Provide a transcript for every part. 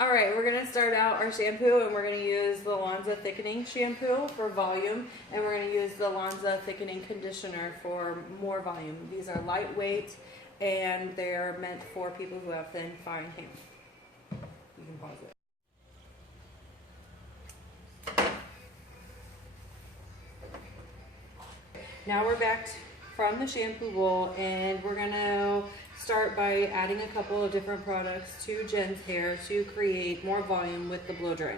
Alright, we're going to start out our shampoo, and we're going to use the Lanza thickening shampoo for volume, and we're going to use the Lanza thickening conditioner for more volume. These are lightweight and they're meant for people who have thin, fine hair. You can pause it. Now we're back from the shampoo bowl, and we're going to start by adding a couple of different products to Jen's hair to create more volume with the blow dry.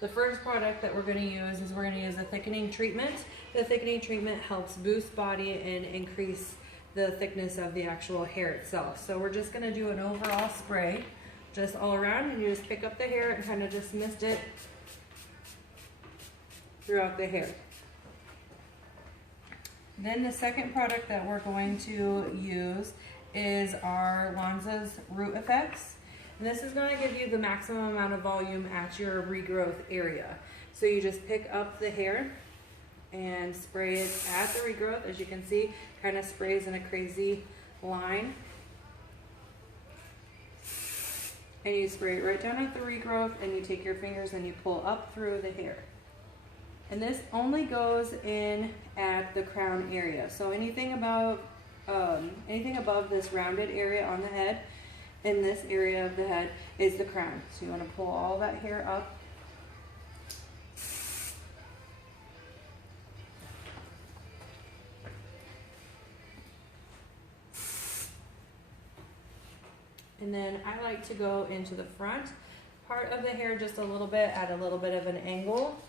The first product that we're going to use is we're going to use a thickening treatment. The thickening treatment helps boost body and increase the thickness of the actual hair itself. So we're just going to do an overall spray just all around, and you just pick up the hair and kind of just mist it throughout the hair. Then the second product that we're going to use is our Lanza's Root Effects. And this is going to give you the maximum amount of volume at your regrowth area. So you just pick up the hair and spray it at the regrowth. As you can see, kind of sprays in a crazy line. And you spray it right down at the regrowth, and you take your fingers and you pull up through the hair. And this only goes in at the crown area. So anything above this rounded area on the head, in this area of the head, is the crown. So you want to pull all that hair up. And then I like to go into the front part of the hair just a little bit, at a little bit of an angle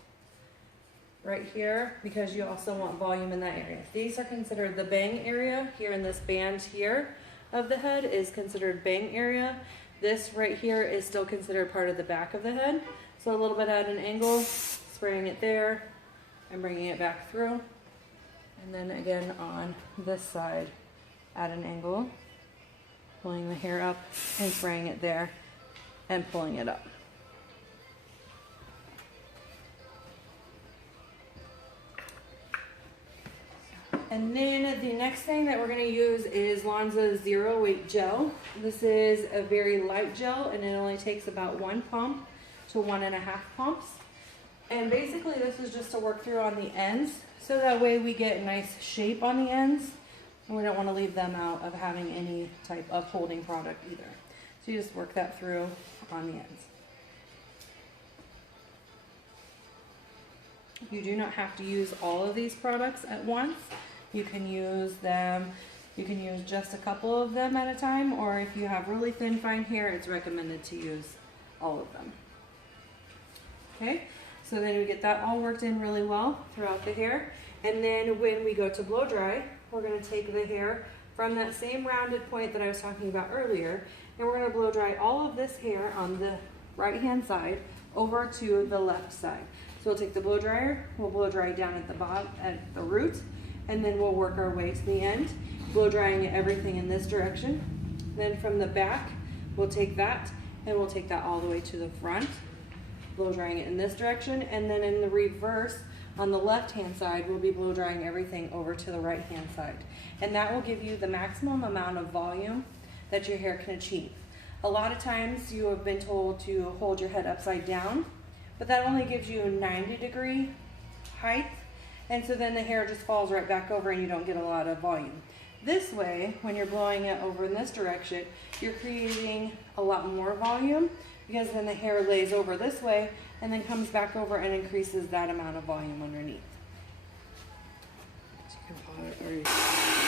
right here, because you also want volume in that area. These are considered the bang area. Here in this band here of the head is considered bang area. This right here is still considered part of the back of the head. So a little bit at an angle, spraying it there and bringing it back through. And then again on this side at an angle, pulling the hair up and spraying it there and pulling it up. And then the next thing that we're going to use is Lanza's Zero Weight Gel. This is a very light gel, and it only takes about 1 pump to 1.5 pumps. And basically this is just to work through on the ends, so that way we get a nice shape on the ends, and we don't want to leave them out of having any type of holding product either. So you just work that through on the ends. You do not have to use all of these products at once. You can use just a couple of them at a time, or if you have really thin, fine hair, it's recommended to use all of them. Okay, so then we get that all worked in really well throughout the hair. And then when we go to blow dry, we're going to take the hair from that same rounded point that I was talking about earlier, and we're going to blow dry all of this hair on the right hand side over to the left side. So we'll take the blow dryer, we'll blow dry down at the bottom, at the root, and then we'll work our way to the end, blow drying everything in this direction. Then from the back, we'll take that, and we'll take that all the way to the front, blow drying it in this direction, and then in the reverse, on the left hand side, we'll be blow drying everything over to the right hand side. And that will give you the maximum amount of volume that your hair can achieve. A lot of times you have been told to hold your head upside down, but that only gives you a 90-degree height, and so then the hair just falls right back over and you don't get a lot of volume. This way, when you're blowing it over in this direction, you're creating a lot more volume, because then the hair lays over this way and then comes back over and increases that amount of volume underneath. So you can pause it, or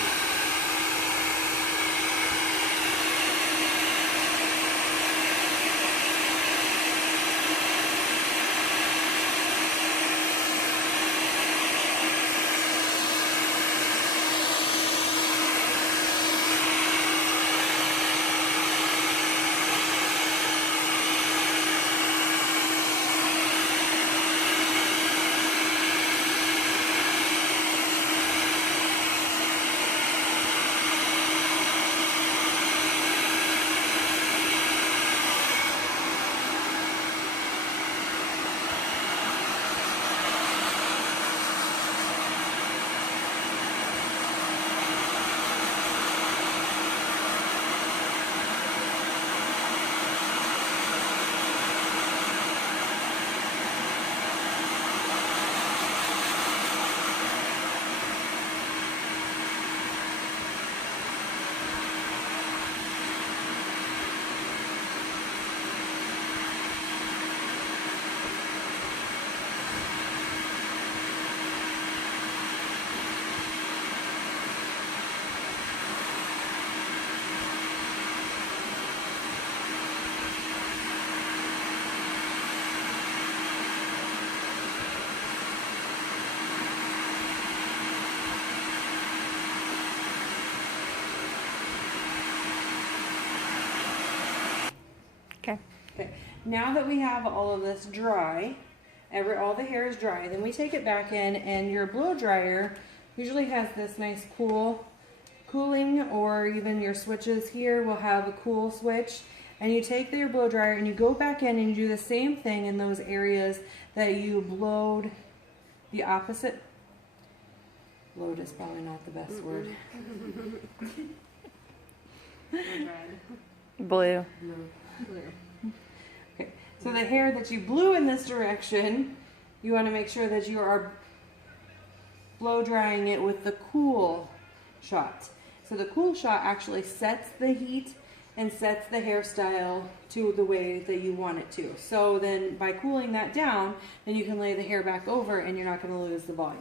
Okay. Okay, now that we have all of this dry, all the hair is dry, then we take it back in, and your blow dryer usually has this nice cooling, or even your switches here will have a cool switch. And you take your blow dryer and you go back in and you do the same thing in those areas that you blowed the opposite. Blowed is probably not the best word. Blue. Okay, so the hair that you blew in this direction, you want to make sure that you are blow drying it with the cool shot. So the cool shot actually sets the heat and sets the hairstyle to the way that you want it to. So then by cooling that down, then you can lay the hair back over and you're not going to lose the volume.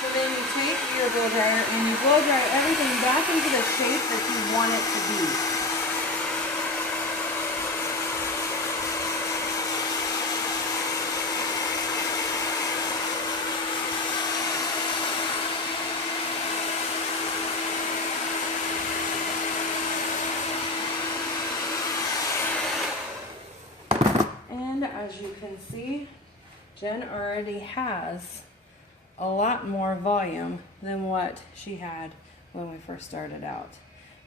So then you take your blow dryer and you blow dry everything back into the shape that you want it to be. And as you can see, Jen already has a lot more volume than what she had when we first started out.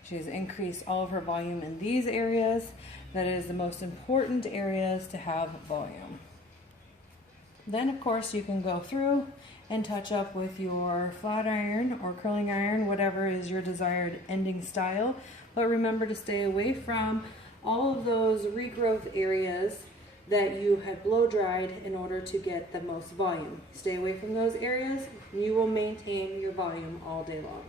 She has increased all of her volume in these areas. That is the most important areas to have volume. Then of course you can go through and touch up with your flat iron or curling iron, whatever is your desired ending style. But remember to stay away from all of those regrowth areas that you had blow dried in order to get the most volume. Stay away from those areas and you will maintain your volume all day long.